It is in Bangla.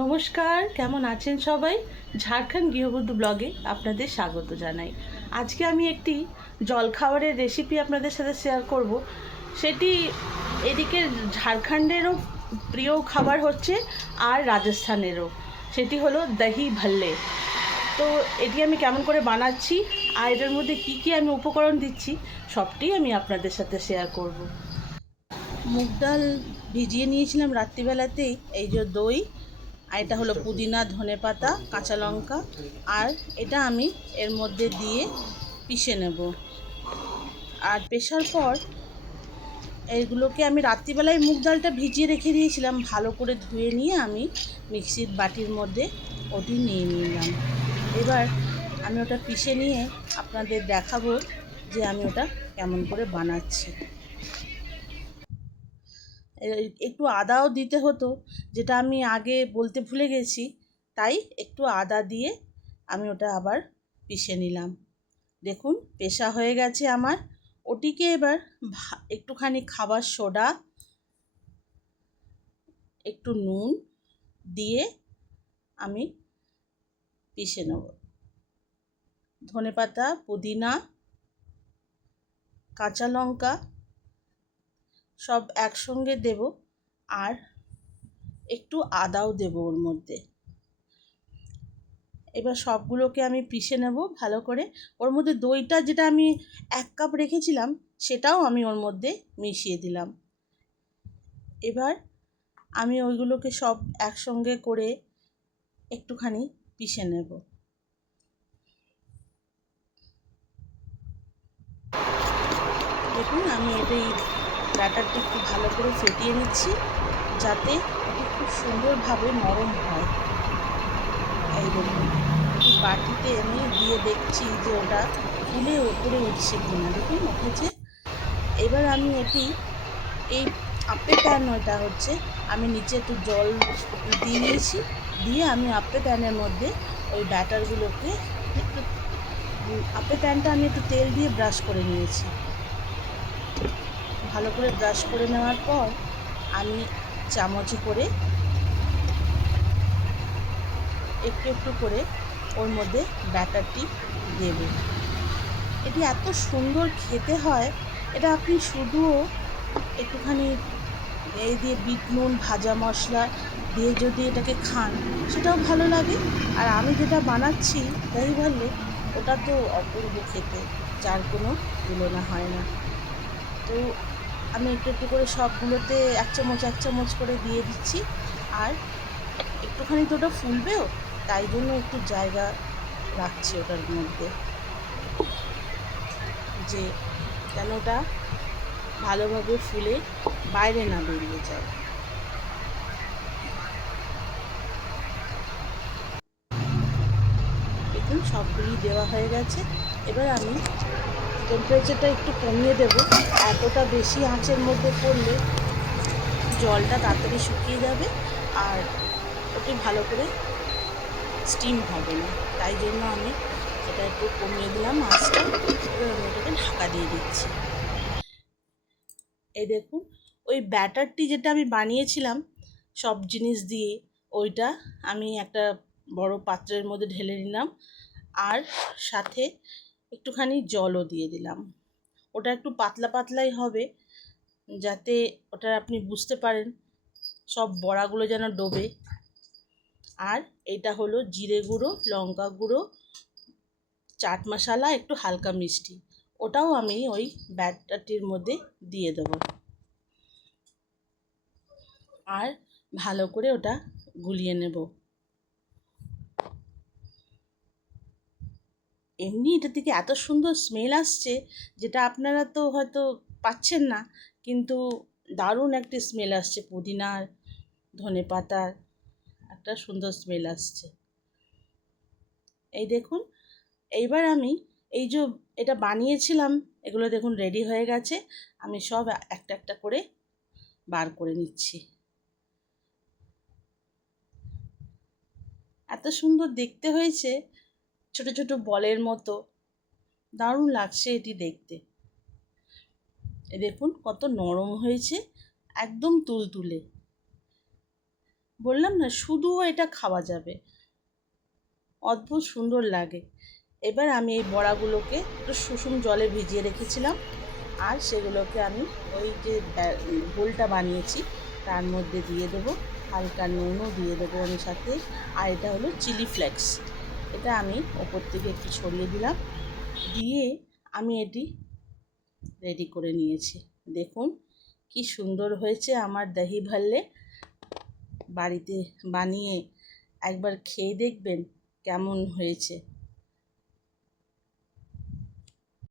নমস্কার, কেমন আছেন সবাই? ঝাড়খণ্ড গৃহবধূ ব্লগে আপনাদের স্বাগত জানাই। আজকে আমি একটি জলখাবারের রেসিপি আপনাদের সাথে শেয়ার করব। সেটি এদিকে ঝাড়খণ্ডেরও প্রিয় খাবার হচ্ছে, আর রাজস্থানেরও। সেটি হলো দহি ভল্লে। তো এটি আমি কেমন করে বানাচ্ছি আর এটার মধ্যে কী কী আমি উপকরণ দিচ্ছি, সবটাই আমি আপনাদের সাথে শেয়ার করব। মুগ ডাল ভিজিয়ে নিয়েছিলাম রাত্রিবেলাতেই। এই যে দই, আর এটা হলো পুদিনা, ধনেপাতা, কাঁচা লঙ্কা, আর এটা আমি এর মধ্যে দিয়ে পিষে নেব। আর পেশার পর এইগুলোকে আমি রাত্রিবেলায় মুগ ডালটা ভিজিয়ে রেখে দিয়েছিলাম, ভালো করে ধুয়ে নিয়ে আমি মিক্সির বাটির মধ্যে ওটি নিয়ে নিলাম। এবার আমি ওটা পিষে নিয়ে আপনাদের দেখাবো যে আমি ওটা কেমন করে বানাচ্ছি। একটু আদাও দিতে হতো, যেটা আমি আগে বলতে ভুলে গেছি, তাই একটু আদা দিয়ে আমি ওটা আবার পিষে নিলাম। দেখুন পেষা হয়ে গেছে আমার। ওটিকে এবার একটুখানি খাবার সোডা, একটু নুন দিয়ে আমি পিষে নেব। ধনেপাতা, পুদিনা, কাঁচা লঙ্কা সব একসঙ্গে দেব, আর একটু আদাও দেব ওর মধ্যে। এবার সবগুলোকে আমি পিষে নেব ভালো করে। ওর মধ্যে দইটা যেটা আমি 1 কাপ রেখেছিলাম, সেটাও আমি ওর মধ্যে মিশিয়ে দিলাম। এবার আমি ওইগুলোকে সব একসঙ্গে করে একটুখানি পিষে নেব। দেখুন আমি এই ব্যাটারটা একটু ভালো করে ফেটিয়ে নিচ্ছি, যাতে এটি খুব সুন্দরভাবে নরম হয়। এই দেখুন বাটিতে আমি দিয়ে দেখছি যে ওটা ফুলে ওপরে উঠছে কিনা। দেখুন উঠেছে। এবার আমি এই আপে প্যান, ওটা হচ্ছে আমি নিচে একটু জল দিয়ে নিয়েছি, দিয়ে আমি আপে প্যানের মধ্যে ওই ব্যাটারগুলোকে একটু, আপে প্যানটা আমি একটু তেল দিয়ে ব্রাশ করে নিয়েছি। ভালো করে ব্রাশ করে নেওয়ার পর আমি চামচে করে একটু একটু করে ওর মধ্যে ব্যাটারটি দেব। এটি এত সুন্দর খেতে হয়, এটা আপনি শুধুও একটুখানি এই দিয়ে বিট নুন, ভাজা মশলা দিয়ে যদি এটাকে খান, সেটাও ভালো লাগে। আর আমি যেটা বানাচ্ছি দহি ভল্লে, ওটা তো অপূর্ব খেতে, যার কোনো তুলনা হয় না। তো আমি একটু একটু করে সবগুলোতে 1 চামচ 1 চামচ করে দিয়ে দিচ্ছি। আর একটুখানি তো ওটা ফুলবেও, তাই জন্য একটু জায়গা রাখছি ওটার মধ্যে, যে যেন ওটা ভালোভাবে ফুলে বাইরে না বেরিয়ে যায়। দেখুন সবগুলি দেওয়া হয়ে গেছে। এবার আমি টেম্পারেচারটা একটু কমিয়ে দেব। এতটা বেশি আঁচের মধ্যে করলে জলটা তাড়াতাড়ি শুকিয়ে যাবে, আর ওটি ভালো করে স্টিম হবে না। তাই জন্য আমি এটা একটু কমিয়ে দিলাম আঁচটা। এবার আমি এটাকে ঢাকা দিয়ে দিচ্ছি। এই দেখুন ওই ব্যাটারটি যেটা আমি বানিয়েছিলাম সব জিনিস দিয়ে, ওইটা আমি একটা বড় পাত্রের মধ্যে ঢেলে নিলাম, আর সাথে একটুখানি জলও দিয়ে দিলাম। ওটা একটু পাতলা পাতলাই হবে, যাতে ওটা আপনি বুঝতে পারেন সব বড়াগুলো যেন ডোবে। আর এটা হলো জিরে গুঁড়ো, লঙ্কা গুঁড়ো, চাট মশলা, একটু হালকা মিষ্টি, ওটাও আমি ওই ব্যাটারটির মধ্যে দিয়ে দেবো। আর ভালো করে ওটা গুলিয়ে নেব। এমনি এটা থেকে এত সুন্দর স্মেল আসছে, যেটা আপনারা তো হয়তো পাচ্ছেন না, কিন্তু দারুণ একটা স্মেল আসছে। পুদিনার, ধনেপাতার একটা সুন্দর স্মেল আসছে। এই দেখুন এইবার আমি এই যে এটা বানিয়েছিলাম, এগুলো দেখুন রেডি হয়ে গেছে। আমি সব একটা একটা করে বার করে নিচ্ছি। এত সুন্দর দেখতে হয়েছে, ছোট ছোট বলের মতো, দারুণ লাগছে এটি দেখতে। দেখুন কত নরম হয়েছে, একদম তুলতুলে। বললাম না, শুধুও এটা খাওয়া যাবে, অদ্ভুত সুন্দর লাগে। এবার আমি এই বড়াগুলোকে একটু সুষুম জলে ভিজিয়ে রেখেছিলাম, আর সেগুলোকে আমি ওই যে ঘোলটা বানিয়েছি তার মধ্যে দিয়ে দেবো। হালকা নুনও দিয়ে দেবো আমি সাথে। আর এটা হলো চিলি ফ্লেক্স, এটা আমি ওপর থেকে একটু ছড়িয়ে দিলাম। দিয়ে আমি এটি রেডি করে নিয়েছি। দেখুন কি সুন্দর হয়েছে আমার দহি ভাল্লে। বাড়িতে বানিয়ে একবার খেয়ে দেখবেন কেমন হয়েছে।